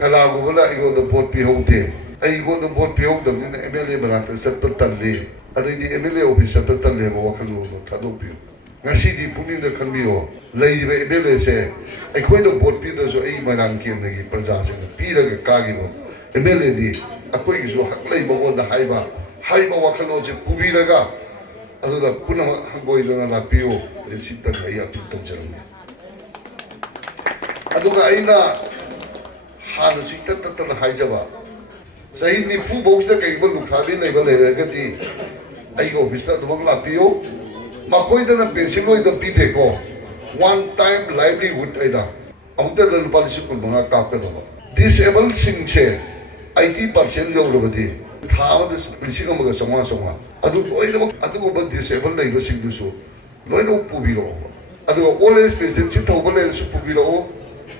ꯀꯅꯥꯒꯨꯝꯕꯅ ꯑꯩꯉꯣꯟꯗ ꯚꯣꯠ ꯄꯤꯍꯧꯗꯦ ꯑꯩꯉꯣꯟꯗ ꯚꯣꯠ ꯄꯤꯍꯧꯗꯕꯅꯤꯅ ꯑꯦꯝ ꯑꯦꯜ ꯑꯦ ꯃꯅꯥꯛꯇ ꯆꯠꯄ ꯇꯜꯂꯤ ꯑꯗꯩꯗꯤ ꯑꯦꯝ ꯑꯦꯜ ꯑꯦ ꯑꯣꯐꯤꯁ ꯆꯠꯄ ꯇꯜꯂꯤ ꯍꯥꯏꯕ ꯋꯥꯈꯜꯂꯣꯟꯗꯣ ꯊꯥꯗꯣꯛꯄꯤꯌꯨ ꯉꯁꯤꯗꯤ ꯄꯨꯛꯅꯤꯡꯗ ꯈꯟꯕꯤꯌꯣ ꯂꯩꯔꯤꯕ ꯑꯦꯝ ꯑꯦꯜ ꯑꯦꯁꯦ ꯑꯩꯈꯣꯏꯅ ꯚꯣꯠ ꯄꯤꯗ꯭ꯔꯁꯨ ꯑꯩ ꯃꯣꯏꯔꯥꯡ ꯀꯦꯟꯗ꯭ꯔꯒꯤ ꯄ꯭ꯔꯖꯥꯁꯤꯡꯅ ꯄꯤꯔꯒ ꯀꯥꯈꯤꯕ ꯑꯦꯝ ꯑꯦꯜ ꯑꯦꯗꯤ ꯑꯩꯈꯣꯏꯒꯤꯁꯨ ꯍꯛ ꯂꯩ ꯃꯉꯣꯟꯗ ꯍꯥꯏꯕ ꯋꯥꯈꯜꯂꯣꯟꯁꯦ ꯄꯨꯕꯤꯔꯒ ꯑꯗꯨꯅ ꯄꯨꯝꯅꯃꯛ ꯍꯪꯒꯣꯏꯗꯅ ꯂꯥꯛꯄꯤꯌꯨ ꯁꯤꯇꯪ ꯑꯩ ꯑꯄꯤꯜ ꯇꯧꯖꯔꯝꯃꯤ ꯑꯗꯨꯒ ꯑꯩꯅ ꯍꯥꯟꯅꯁꯨ ꯏꯇꯠ ꯇꯠꯇꯅ ꯍꯥꯏꯖꯕ ꯆꯍꯤ 90 ꯐꯥꯎꯁꯤꯗ ꯀꯩꯒꯨꯝꯕ ꯂꯨꯈ꯭ꯔꯥꯕꯤ ꯂꯩꯕ ꯂꯩꯔꯒꯗꯤ ꯑꯩꯒꯤ ꯑꯣꯐꯤꯁꯇ ꯑꯗꯨꯃꯛ ꯂꯥꯛꯄꯤꯌꯨ ꯃꯈꯣꯏꯗꯅ ꯄꯦꯟꯁꯤꯜ ꯑꯣꯏꯅ ꯄꯤꯗꯦꯀꯣ ꯋꯥꯟ ꯇꯥꯏꯝ ꯂꯥꯏꯚꯂꯤꯍꯨꯗ ꯑꯩꯅ ꯑꯃꯨꯛꯇꯗ ꯂꯨꯄꯥ 15,000 ꯀꯥꯞꯀꯗꯕ ꯗꯤꯁꯑꯦꯕꯜꯁꯤꯡꯁꯦ 80% ꯌꯧꯔꯕꯗꯤ ꯊꯥ ꯑꯃꯗ 1,900 ꯑꯗꯨ ꯂꯣꯏꯅꯃꯛ ꯑꯗꯨꯒꯨꯝꯕ ꯗꯤꯁꯑꯦꯕꯜ ꯂꯩꯕꯁꯤꯡꯗꯨꯁꯨ ꯂꯣꯏꯅꯃꯛ ꯄꯨꯕꯤꯔꯛꯑꯣ ꯑꯗꯨꯒ ꯑꯣꯜ ꯑꯦꯖ ꯄꯦꯟꯁꯤꯟ ꯁꯤ ꯊꯧꯕ ꯂꯩꯔꯁꯨ ꯄꯨꯕꯤꯔꯛꯑꯣ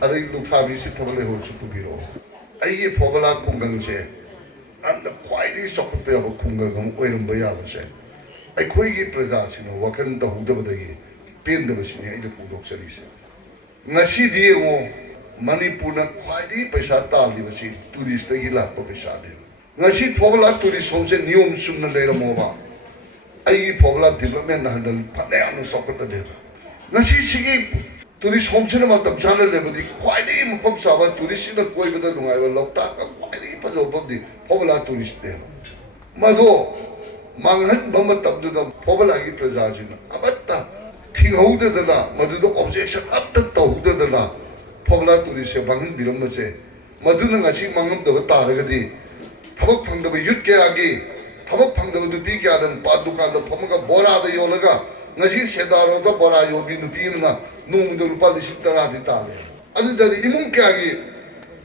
ꯑꯗꯩ ꯂꯨꯈ꯭ꯔꯥꯕꯤ ꯁꯤ ꯊꯧꯕ ꯂꯩꯍꯧꯔꯁꯨ ꯄꯨꯕꯤꯔꯛꯑꯣ ꯑꯩꯒꯤ ꯐꯧꯒꯂꯥ ꯈꯨꯡꯒꯪꯁꯦ ꯌꯥꯝꯅ ꯈ꯭ꯋꯥꯏꯗꯒꯤ ꯆꯥꯎꯈꯠꯄ ꯌꯥꯕ ꯈꯨꯡꯒꯪ ꯑꯃ ꯑꯣꯏꯔꯝꯕ ꯌꯥꯕꯁꯦ ꯑꯩꯈꯣꯏꯒꯤ ꯄ꯭ꯔꯖꯥꯁꯤꯡꯅ ꯋꯥꯈꯜ ꯇꯧꯍꯧꯗꯕꯗꯒꯤ ꯄꯦꯟꯗꯕꯁꯤꯅꯤ ꯑꯩꯅ ꯐꯣꯡꯗꯣꯛꯆꯔꯤꯁꯦ ꯉꯁꯤꯗꯤ ꯌꯦꯡꯉꯣ ꯃꯅꯤꯄꯨꯔꯅ ꯈ꯭ꯋꯥꯏꯗꯒꯤ ꯄꯩꯁꯥ ꯇꯥꯜꯂꯤꯕꯁꯤ ꯇꯨꯔꯤꯁꯇꯒꯤ ꯂꯥꯛꯄ ꯄꯩꯁꯥꯅꯦꯕ ꯉꯁꯤ ꯐꯧꯒꯂꯥ ꯇꯨꯔꯤꯁ ꯍꯣꯝꯁꯦ ꯅꯤꯌꯣꯝ ꯆꯨꯝꯅ ꯂꯩꯔꯝꯃꯣꯕ ꯑꯩꯒꯤ ꯐꯧꯒꯂꯥ ꯗꯤꯕꯂꯞꯃꯦꯟ ꯍꯟꯗꯛ ꯐꯅꯌꯥꯝꯅ ꯆꯥꯎꯈꯠꯂꯅꯦꯕ ꯉꯁꯤ ꯁꯤꯒꯤ ꯇꯨꯔꯤꯁ ꯍꯣꯝꯁꯤꯅ ꯃꯇꯝ ꯆꯥꯅ ꯂꯩꯕꯗꯤ ꯈ꯭ꯋꯥꯏꯗꯒꯤ ꯃꯐꯝ ꯆꯥꯕ ꯇꯨꯔꯤꯁꯁꯤꯡꯅ ꯀꯣꯏꯕꯗ ꯅꯨꯡꯉꯥꯏꯕ ꯂꯣꯛꯇꯥꯛꯀ ꯈ꯭ꯋꯥꯏꯗꯒꯤ ꯐꯖꯕ ꯃꯐꯝꯗꯤ ꯐꯧꯒꯂꯥ ꯇꯨꯔꯤꯁꯅꯦꯕ ꯃꯗꯣ ꯃꯥꯡꯍꯟꯕ ꯃꯇꯝꯗꯨꯗ ꯐꯧꯒꯂꯥꯒꯤ ꯄ꯭ꯔꯖꯥꯁꯤꯡꯅ ꯑꯃꯠꯇ ꯊꯤꯡꯍꯧꯗꯗꯅ ꯃꯗꯨꯗ ꯑꯣꯕꯖꯦꯛꯁꯟ ꯑꯃꯠꯇ ꯇꯧꯍꯧꯗꯗꯅ ꯐꯧꯒꯂꯥ ꯇꯨꯔꯤꯁꯁꯦ ꯃꯥꯡꯍꯟꯕꯤꯔꯝꯕꯁꯦ ꯃꯗꯨꯅ ꯉꯁꯤ ꯃꯥꯡꯉꯝꯗꯕ ꯇꯥꯔꯒꯗꯤ ꯊꯕꯛ ꯐꯪꯗꯕ ꯌꯨꯠ ꯀꯌꯥꯒꯤ ꯊꯕꯛ ꯐꯪꯗꯕ ꯅꯨꯄꯤ ꯀꯌꯥꯗ ꯗꯨꯀꯥꯟꯗ ꯐꯝꯃꯒ ꯕꯣꯔꯥꯗ ꯌꯣꯜꯂꯒ ꯉꯁꯤ ꯁꯦꯟꯗꯥꯔꯣꯗ ꯕꯣꯔꯥ ꯌꯣꯟꯕꯤ ꯅꯨꯄꯤ ꯑꯃꯅ ꯅꯣꯡꯃꯗ ꯂꯨꯄꯥ 10,000 ꯇꯥꯜꯂꯦ ꯑꯗꯨꯗꯗꯤ ꯏꯃꯨꯡ ꯀꯌꯥꯒꯤ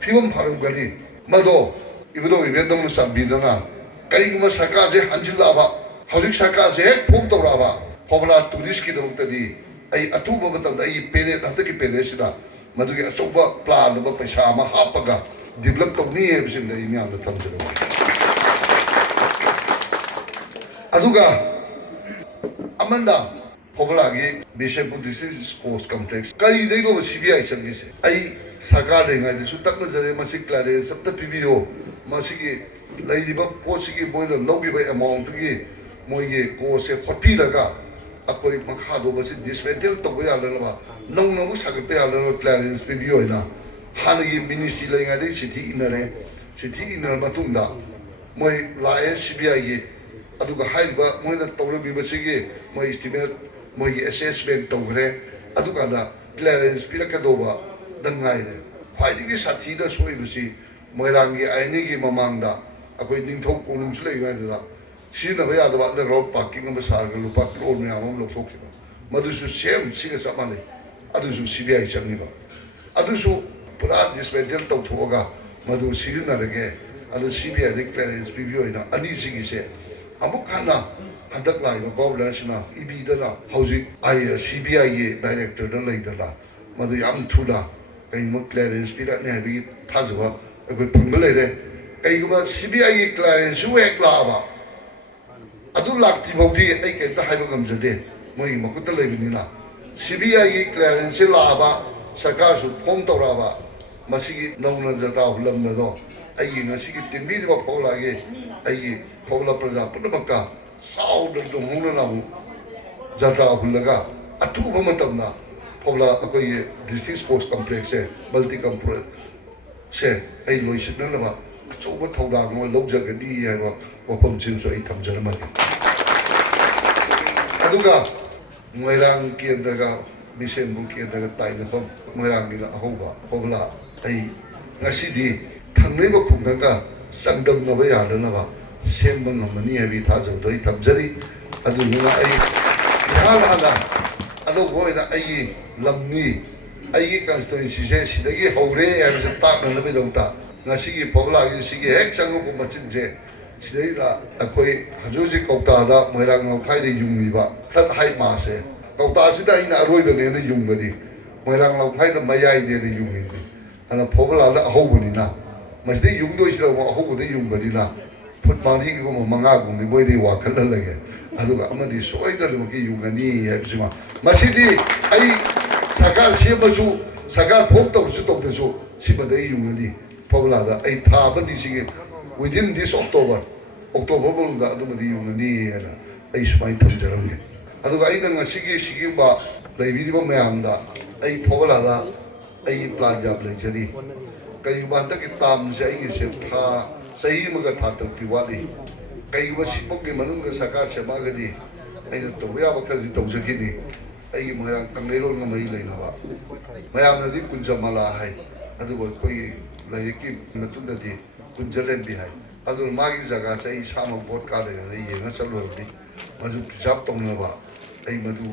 ꯐꯤꯕꯝ ꯐꯔꯝꯒꯅꯤ ꯃꯗꯣ ꯏꯕꯨꯙꯧ ꯏꯕꯦꯟꯗꯧꯅ ꯆꯥꯟꯕꯤꯗꯨꯅ ꯀꯔꯤꯒꯨꯝꯕ ꯁꯔꯀꯥꯔꯁꯦ ꯍꯟꯖꯤꯜꯂꯛꯑꯕ ꯍꯧꯖꯤꯛ ꯁꯔꯀꯥꯔꯁꯦ ꯍꯦꯛ ꯐꯣꯝ ꯇꯧꯔꯛꯑꯕ ꯐꯧꯒꯂꯥ ꯇꯨꯔꯤꯁꯀꯤꯗꯃꯛꯇꯗꯤ ꯑꯩ ꯑꯊꯨꯕ ꯃꯇꯝꯗ ꯑꯩꯒꯤ ꯄꯦꯅꯦꯠ ꯍꯟꯗꯛꯀꯤ ꯄꯦꯅꯦꯠꯁꯤꯗ ꯃꯗꯨꯒꯤ ꯑꯆꯧꯕ ꯄ꯭ꯂꯥꯟ ꯑꯃ ꯄꯩꯁꯥ ꯑꯃ ꯍꯥꯞꯄꯒ ꯗꯤꯕꯂꯞ ꯇꯧꯅꯤ ꯍꯥꯏꯕꯁꯤꯡꯗ ꯑꯩ ꯃꯌꯥꯝꯗ ꯊꯝꯖꯔꯝꯃꯤ ꯑꯗꯨꯒ ꯑꯃꯅ ꯐꯧꯒꯂꯥꯒꯤ ꯕꯤꯁꯦꯝꯄꯨꯔ ꯗꯤꯁꯇ꯭ꯔꯤꯛ ꯁ꯭ꯄꯣꯔꯠꯁ ꯀꯝꯄ꯭ꯂꯦꯛꯁ ꯀꯔꯤꯗꯩꯅꯣꯕ CBI ꯆꯪꯉꯤꯁꯦ ꯑꯩ ꯁꯔꯀꯥꯔ ꯂꯩꯉꯩꯗꯁꯨ ꯇꯛꯅꯖꯔꯦ ꯃꯁꯤ ꯀ꯭ꯂꯥꯔꯦꯟꯁ ꯑꯝꯇ ꯄꯤꯕꯤꯌꯣ ꯃꯁꯤꯒꯤ ꯂꯩꯔꯤꯕ ꯄꯣꯠꯁꯤꯒꯤ ꯃꯣꯏꯅ ꯂꯧꯈꯤꯕ ꯑꯦꯃꯥꯎꯟꯇꯨꯒꯤ ꯃꯣꯏꯒꯤ ꯀꯣꯁꯁꯦ ꯍꯣꯠꯄꯤꯔꯒ ꯑꯩꯈꯣꯏ ꯃꯈꯥꯗꯣ ꯃꯁꯤ ꯗꯤꯁꯃꯦꯟꯇꯦꯜ ꯇꯧꯕ ꯌꯥꯗꯅꯕ ꯅꯧꯅ ꯑꯃꯨꯛ ꯁꯥꯒꯠꯄ ꯌꯥꯗꯅꯕ ꯀ꯭ꯂꯥꯔꯦꯟꯁ ꯄꯤꯕꯤꯌꯣ ꯍꯥꯏꯅ ꯍꯥꯟꯅꯒꯤ ꯃꯤꯅꯤꯁꯇ꯭ꯔꯤ ꯂꯩꯉꯩꯗꯒꯤ ꯆꯤꯊꯤ ꯏꯟꯅꯔꯦ ꯆꯤꯊꯤ ꯏꯟꯅꯔ ꯃꯇꯨꯡꯗ ꯃꯣꯏ ꯂꯥꯛꯑꯦ CBIꯒꯤ ꯑꯗꯨꯒ ꯍꯥꯏꯔꯤꯕ ꯃꯣꯏꯅ ꯇꯧꯔꯝꯃꯤꯕꯁꯤꯒꯤ ꯃꯣꯏ ꯏꯁꯇꯤꯃꯦꯠ ꯃꯣꯏꯒꯤ ꯑꯦꯁꯦꯁꯃꯦꯟ ꯇꯧꯈ꯭ꯔꯦ ꯑꯗꯨꯀꯥꯟꯗ ꯀ꯭ꯂꯤꯌꯥꯔꯦꯟꯁ ꯄꯤꯔꯛꯀꯗꯧꯕ ꯗꯪ ꯉꯥꯏꯔꯦ ꯈ꯭ꯋꯥꯏꯗꯒꯤ ꯁꯥꯊꯤꯅ ꯁꯣꯏꯕꯁꯤ ꯃꯣꯏꯔꯥꯡꯒꯤ ꯑꯥꯏꯅꯤꯒꯤ ꯃꯃꯥꯡꯗ ꯑꯩꯈꯣই ꯅꯤꯡꯊꯧ ꯀꯣꯅꯨꯡꯁꯨ ꯂꯩꯔꯤꯉꯩꯗꯨꯗ ꯁꯤꯖꯤꯟꯅꯕ ꯌꯥꯗꯕ ꯑꯟꯗꯔꯒ꯭ꯔꯥꯎꯟ ꯄꯥꯔꯀꯤꯡ ꯑꯃ ꯁꯥꯔꯒ ꯂꯨꯄꯥ ꯀ꯭ꯔꯣꯔ ꯃꯌꯥꯝ ꯑꯃ ꯂꯧꯊꯣꯛꯈꯤꯕ ꯃꯗꯨꯁꯨ ꯁꯦꯝ ꯁꯤꯒ ꯆꯞ ꯃꯥꯟꯅꯩ ꯑꯗꯨꯁꯨ CBI ꯆꯪꯉꯤꯕ ꯑꯗꯨꯁꯨ ꯄꯨꯔꯥ ꯗꯤꯁꯃꯦꯟꯇꯦꯜ ꯇꯧꯊꯣꯛꯑꯒ ꯃꯗꯨ ꯁꯤꯖꯤꯟꯅꯔꯒꯦ ꯑꯗꯨ CBIꯗ ꯀ꯭ꯂꯤꯌꯥꯔꯦꯟꯁ ꯄꯤꯕꯤꯌꯣ ꯍꯥꯏꯅ ꯑꯅꯤꯁꯤꯒꯤꯁꯦ ꯑꯃꯨꯛ ꯍꯟꯅ ꯍꯟꯗꯛ ꯂꯥꯛꯏꯕ ꯒꯣꯕꯔꯅꯔꯁꯤꯅ ꯏꯕꯤꯗꯅ ꯍꯧꯖꯤꯛ CBIꯒꯤ ꯗꯥꯏꯔꯦꯛꯇꯔꯗ ꯂꯩꯗꯅ ꯃꯗꯨ ꯌꯥꯝ ꯊꯨꯅ ꯀꯩꯒꯨꯝꯕ ꯀ꯭ꯂꯤꯌꯥꯔꯦꯟꯁ ꯄꯤꯔꯛꯅꯤ ꯍꯥꯏꯕꯒꯤ ꯊꯥꯖꯕ ꯑꯩꯈꯣই ꯐꯪꯕ ꯂꯩꯔꯦ ꯀꯩꯒꯨꯝꯕ CBIꯒꯤ ꯀ꯭ꯂꯤꯌꯥꯔꯦꯟꯁꯁꯨ ꯍꯦꯛ ꯂꯥꯛꯑꯕ ꯑꯗꯨ ꯂꯥꯛꯇ꯭ꯔꯤꯐꯥꯎꯗꯤ ꯑꯩ ꯀꯩꯝꯇ ꯍꯥꯏꯕ ꯉꯝꯖꯗꯦ ꯃꯣꯏꯒꯤ ꯃꯈꯨꯠꯇ ꯂꯩꯕꯅꯤꯅ CBIꯒꯤ ꯀ꯭ꯂꯤꯌꯥꯔꯦꯟꯁꯁꯦ ꯂꯥꯛꯑꯕ ꯁꯔꯀꯥꯔꯁꯨ ꯐꯣꯝ ꯇꯧꯔꯛꯑꯕ ꯃꯁꯤꯒꯤ ꯅꯧꯅ ꯖꯇ꯭ꯔꯥ ꯍꯨꯜꯂꯝꯕꯗꯣ ꯑꯩꯒꯤ ꯉꯁꯤꯒꯤ ꯇꯤꯟꯕꯤꯔꯤꯕ ꯐꯧꯒꯂꯥꯒꯤ ꯑꯩꯒꯤ ꯐꯧꯒꯂꯥ ꯄ꯭ꯔꯖꯥ ꯄꯨꯝꯅꯃꯛꯀ ꯆꯥꯎꯅ ꯂꯨꯍꯣꯡꯅꯅ ꯑꯃꯨꯛ ꯖꯇ꯭ꯔꯥ ꯍꯨꯜꯂꯒ ꯑꯊꯨꯕ ꯃꯇꯝꯗ ꯐꯧꯒꯂꯥ ꯑꯩꯈꯣꯏꯒꯤ ꯗꯤꯁꯇ꯭ꯔꯤꯛ ꯁ꯭ꯄꯣꯔꯠꯁ ꯀꯝꯄ꯭ꯂꯦꯛꯁꯁꯦ ꯃꯜꯇꯤ ꯀꯝꯄ꯭ꯂꯦꯛꯁꯁꯦ ꯑꯩ ꯂꯣꯏꯁꯤꯟꯅꯅꯕ ꯑꯆꯧꯕ ꯊꯧꯗꯥꯡ ꯑꯃ ꯂꯧꯖꯒꯅꯤ ꯍꯥꯏꯕ ꯋꯥꯐꯝꯁꯤꯡꯁꯨ ꯑꯩ ꯊꯝꯖꯔꯝꯃꯒꯦ ꯑꯗꯨꯒ ꯃꯣꯏꯔꯥꯡ ꯀꯦꯟꯗ꯭ꯔꯒ ꯕꯤꯁꯦꯝꯄꯨꯔ ꯀꯦꯟꯗ꯭ꯔꯒ ꯇꯥꯏꯅꯐꯝ ꯃꯣꯏꯔꯥꯡꯒꯤꯅ ꯑꯍꯧꯕ ꯐꯧꯒꯂꯥ ꯑꯩ ꯉꯁꯤꯗꯤ ꯊꯪꯅꯔꯤꯕ ꯈꯨꯡꯒꯪꯒ ꯆꯥꯡꯗꯝꯅꯕ ꯌꯥꯗꯅꯕ ꯁꯦꯝꯕ ꯉꯝꯃꯅꯤ ꯍꯥꯏꯕꯒꯤ ꯊꯥꯖꯕꯗꯣ ꯑꯩ ꯊꯝꯖꯔꯤ ꯑꯗꯨꯗꯨꯅ ꯑꯩ ꯏꯍꯥꯟ ꯍꯥꯟꯅ ꯑꯅꯧꯕ ꯑꯣꯏꯅ ꯑꯩꯒꯤ ꯂꯝꯅꯤ ꯑꯩꯒꯤ ꯀꯟꯁꯇꯤꯇꯨꯌꯦꯟꯁꯤꯁꯦ ꯁꯤꯗꯒꯤ ꯍꯧꯔꯦ ꯍꯥꯏꯕꯁꯦ ꯇꯥꯛꯅꯅꯕꯒꯤꯗꯃꯛꯇ ꯉꯁꯤꯒꯤ ꯐꯧꯒꯂꯥꯒꯤ ꯁꯤꯒꯤ ꯍꯦꯛ ꯆꯪꯉꯛꯄ ꯃꯆꯤꯟꯁꯦ ꯁꯤꯗꯩꯗ ꯑꯩꯈꯣꯏ ꯍꯧꯖꯤꯛ ꯍꯧꯖꯤꯛ ꯀꯧꯇꯥꯗ ꯃꯣꯏꯔꯥꯡ ꯂꯝꯈꯥꯏꯗ ꯌꯨꯡꯂꯤꯕ ꯐ꯭ꯂꯠ ꯍꯥꯏꯠ ꯃꯥꯁꯁꯦ ꯀꯧꯇꯥꯁꯤꯗ ꯑꯩꯅ ꯑꯔꯣꯏꯕꯅꯦꯅ ꯌꯨꯡꯒꯅꯤ ꯃꯣꯏꯔꯥꯡ ꯂꯝꯈꯥꯏꯗ ꯃꯌꯥꯏꯅꯦꯅ ꯌꯨꯡꯉꯤꯅꯤ ꯑꯗꯨꯅ ꯐꯧꯒꯂꯥꯗ ꯑꯍꯧꯕꯅꯤꯅ ꯃꯁꯤꯗ ꯌꯨꯡꯗꯣꯏꯁꯤꯗ ꯑꯃꯨꯛ ꯑꯍꯧꯕꯗ ꯌꯨꯡꯕꯅꯤꯅ ꯐꯨꯠ 4ꯒꯨꯝꯕ 5ꯒꯨꯝꯕꯗꯤ ꯃꯣꯏꯗꯤ ꯋꯥꯈꯠꯍꯜꯂꯒꯦ ꯑꯗꯨꯒ ꯑꯃꯗꯤ ꯁꯣꯏꯗꯅꯃꯛꯀꯤ ꯌꯨꯡꯒꯅꯤ ꯍꯥꯏꯕꯁꯤꯃ ꯃꯁꯤꯗꯤ ꯑꯩ ꯁꯔꯀꯥꯔ ꯁꯦꯝꯕꯁꯨ ꯁꯔꯀꯥꯔ ꯐꯣꯝ ꯇꯧꯔꯁꯨ ꯇꯧꯗ꯭ꯔꯁꯨ ꯁꯤꯃꯗ ꯑꯩ ꯌꯨꯡꯒꯅꯤ ꯐꯣꯔꯃꯨꯂꯥꯗ ꯑꯩ ꯊꯥ ꯑꯃꯅꯤꯁꯤꯒꯤ ꯋꯤꯗꯤꯟ ꯗꯤꯁ ꯑꯣꯛꯇꯣꯕꯔ ꯃꯅꯨꯡꯗ ꯑꯗꯨꯃꯗꯤ ꯌꯨꯡꯉꯅꯤ ꯍꯥꯏꯅ ꯑꯩ ꯁꯨꯃꯥꯏꯅ ꯊꯝꯖꯔꯝꯒꯦ ꯑꯗꯨꯒ ꯑꯩꯅ ꯉꯁꯤꯒꯤ ꯁꯤꯒꯨꯝꯕ ꯂꯩꯕꯤꯔꯤꯕ ꯃꯌꯥꯝꯗ ꯑꯩ ꯐꯣꯔꯃꯨꯂꯥꯗ ꯑꯩꯒꯤ ꯄ꯭ꯂꯥꯟ ꯌꯥꯝ ꯂꯩꯖꯔꯤ ꯀꯩꯒꯨꯝꯕ ꯍꯟꯗꯛꯀꯤ ꯇꯥꯝꯁꯦ ꯑꯩꯒꯤꯁꯦ ꯆꯍꯤ ꯑꯃꯒ ꯊꯥ ꯇꯔꯨꯛꯇꯤ ꯋꯥꯠꯂꯤ ꯀꯩꯒꯨꯝꯕ ꯁꯤꯐꯥꯎꯒꯤ ꯃꯅꯨꯡꯗ ꯁꯔꯀꯥꯔ ꯁꯦꯝꯃꯛꯑꯒꯗꯤ ꯑꯩꯅ ꯇꯧꯕ ꯌꯥꯕ ꯈꯔꯗꯤ ꯇꯧꯖꯈꯤꯅꯤ ꯑꯩꯒꯤ ꯃꯣꯏꯔꯥꯡ ꯀꯪꯂꯩꯔꯣꯟꯒ ꯃꯔꯤ ꯂꯩꯅꯕ ꯃꯌꯥꯝꯅꯗꯤ ꯀꯨꯟꯖꯃꯂꯥ ꯍꯥꯏ ꯑꯗꯨꯕꯨ ꯑꯩꯈꯣꯏꯒꯤ ꯂꯥꯏꯔꯤꯛꯀꯤ ꯃꯇꯨꯡꯗꯗꯤ ꯀꯨꯟꯖꯂꯦꯝꯕꯤ ꯍꯥꯏ ꯑꯗꯨꯅ ꯃꯥꯒꯤ ꯖꯒꯥꯁꯦ ꯑꯩ ꯏꯁꯥꯃꯛ ꯚꯣꯠ ꯀꯥꯗ꯭ꯔꯤꯉꯩꯗ ꯌꯦꯡꯉ ꯆꯠꯂꯨꯔꯕꯅꯤ ꯃꯗꯨ ꯄ꯭ꯔꯤꯖꯥꯕ ꯇꯧꯅꯕ ꯑꯩ ꯃꯗꯨ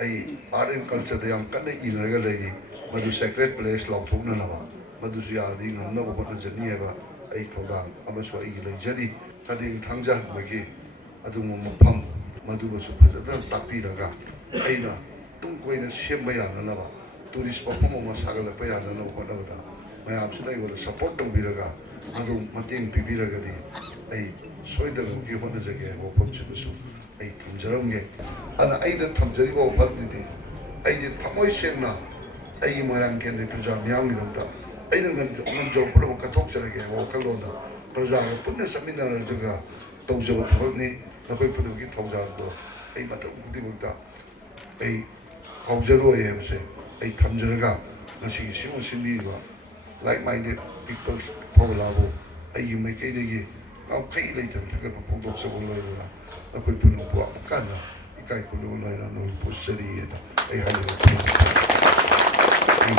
ꯑꯩ ꯑꯥꯔꯠ ꯑꯦꯟ ꯀꯜꯆꯔꯗ ꯌꯥꯝ ꯀꯟꯅ ꯏꯅꯔꯒ ꯂꯩꯔꯤ ꯃꯗꯨ ꯁꯦꯀ꯭ꯔꯦꯠ ꯄ꯭ꯂꯦꯁ ꯂꯥꯎꯊꯣꯛꯅꯅꯕ ꯃꯗꯨꯁꯨ ꯌꯥꯔꯗꯤ ꯉꯝꯅꯕ ꯍꯣꯠꯅꯖꯅꯤ ꯍꯥꯏꯕ ꯑꯩ ꯊꯧꯗꯥꯡ ꯑꯃꯁꯨ ꯑꯩꯒꯤ ꯂꯩꯖꯔꯤ ꯈꯗꯦꯡ ꯊꯥꯡꯖꯍꯟꯕꯒꯤ ꯑꯗꯨꯒꯨꯝꯕ ꯃꯐꯝ ꯃꯗꯨꯒꯁꯨ ꯐꯖꯅ ꯇꯥꯛꯄꯤꯔꯒ ꯑꯩꯅ ꯇꯨꯡ ꯀꯣꯏꯅ ꯁꯦꯝꯕ ꯌꯥꯅꯅꯕ ꯇꯨꯔꯤꯁ ꯃꯐꯝ ꯑꯃ ꯁꯥꯒꯠꯂꯛꯄ ꯌꯥꯅꯅꯕ ꯍꯣꯠꯅꯕꯗ ꯃꯌꯥꯝꯁꯤꯅ ꯑꯩꯉꯣꯟꯗ ꯁꯄꯣꯔꯠ ꯇꯧꯕꯤꯔꯒ ꯑꯗꯨꯝ ꯃꯇꯦꯡ ꯄꯤꯕꯤꯔꯒꯗꯤ ꯑꯩ ꯁꯣꯏꯗꯅꯃꯛꯀꯤ ꯍꯣꯠꯅꯖꯒꯦ ꯍꯥꯏꯕ ꯋꯥꯐꯝꯁꯤꯗꯁꯨ ꯑꯩ ꯊꯝꯖꯔꯝꯒꯦ ꯑꯗꯨꯅ ꯑꯩꯅ ꯊꯝꯖꯔꯤꯕ ꯋꯥꯐꯝꯗꯨꯗꯤ ꯑꯩꯗꯤ ꯊꯃꯣꯏ ꯁꯦꯡꯅ ꯑꯩꯒꯤ ꯃꯣꯏꯔꯥꯡ ꯀꯦꯟꯗ꯭ꯔ ꯄ꯭ꯔꯖꯥ ꯃꯤꯌꯥꯝꯒꯤꯗꯃꯛꯇ ꯑꯩꯅ ꯉꯝꯖꯕ ꯄꯨꯝꯅꯃꯛ ꯀꯠꯊꯣꯛꯆꯔꯒꯦ ꯍꯥꯏꯕ ꯋꯥꯈꯜꯂꯣꯟꯗ ꯄ꯭ꯔꯖꯥꯒ ꯄꯨꯟꯅ ꯆꯠꯃꯤꯟꯅꯔꯒ ꯇꯧꯖꯕ ꯊꯕꯛꯅꯤ ꯅꯈꯣꯏ ꯄꯨꯝꯅꯃꯛꯀꯤ ꯊꯧꯗꯥꯡꯗꯣ ꯑꯩ ꯃꯇꯝ ꯈꯨꯗꯤꯡꯃꯛꯇ ꯑꯩ ꯀꯥꯎꯖꯔꯣꯏ ꯍꯥꯏꯕꯁꯦ ꯑꯩ ꯊꯝꯖꯔꯒ ꯉꯁꯤꯒꯤ ꯁꯤꯒꯨꯝꯕ ꯁꯤꯟꯕꯤꯔꯤꯕ ꯂꯥꯏꯛ ꯃꯥꯏꯟꯗꯦꯠ ꯄꯤꯄꯜꯁ ꯐꯣꯔꯃꯨꯂꯥꯕꯨ ꯑꯩꯒꯤ ꯃꯥꯏꯀꯩꯗꯒꯤ ꯉꯝꯈꯩ ꯂꯩꯇꯅ ꯊꯥꯒꯠꯄ ꯐꯣꯡꯗꯣꯛꯆꯕ ꯂꯣꯏꯔꯒ ꯑꯩꯈꯣꯏ ꯄꯨꯝꯅꯃꯛꯄꯨ ꯑꯃꯨꯛ ꯍꯟꯅ ꯏꯀꯥꯏ ꯈꯨꯝꯅꯕ ꯂꯣꯏꯅ ꯅꯣꯡ ꯄꯨꯖꯔꯤ ꯍꯥꯏꯅ ꯑꯩ ꯍꯥꯏꯖꯔꯤ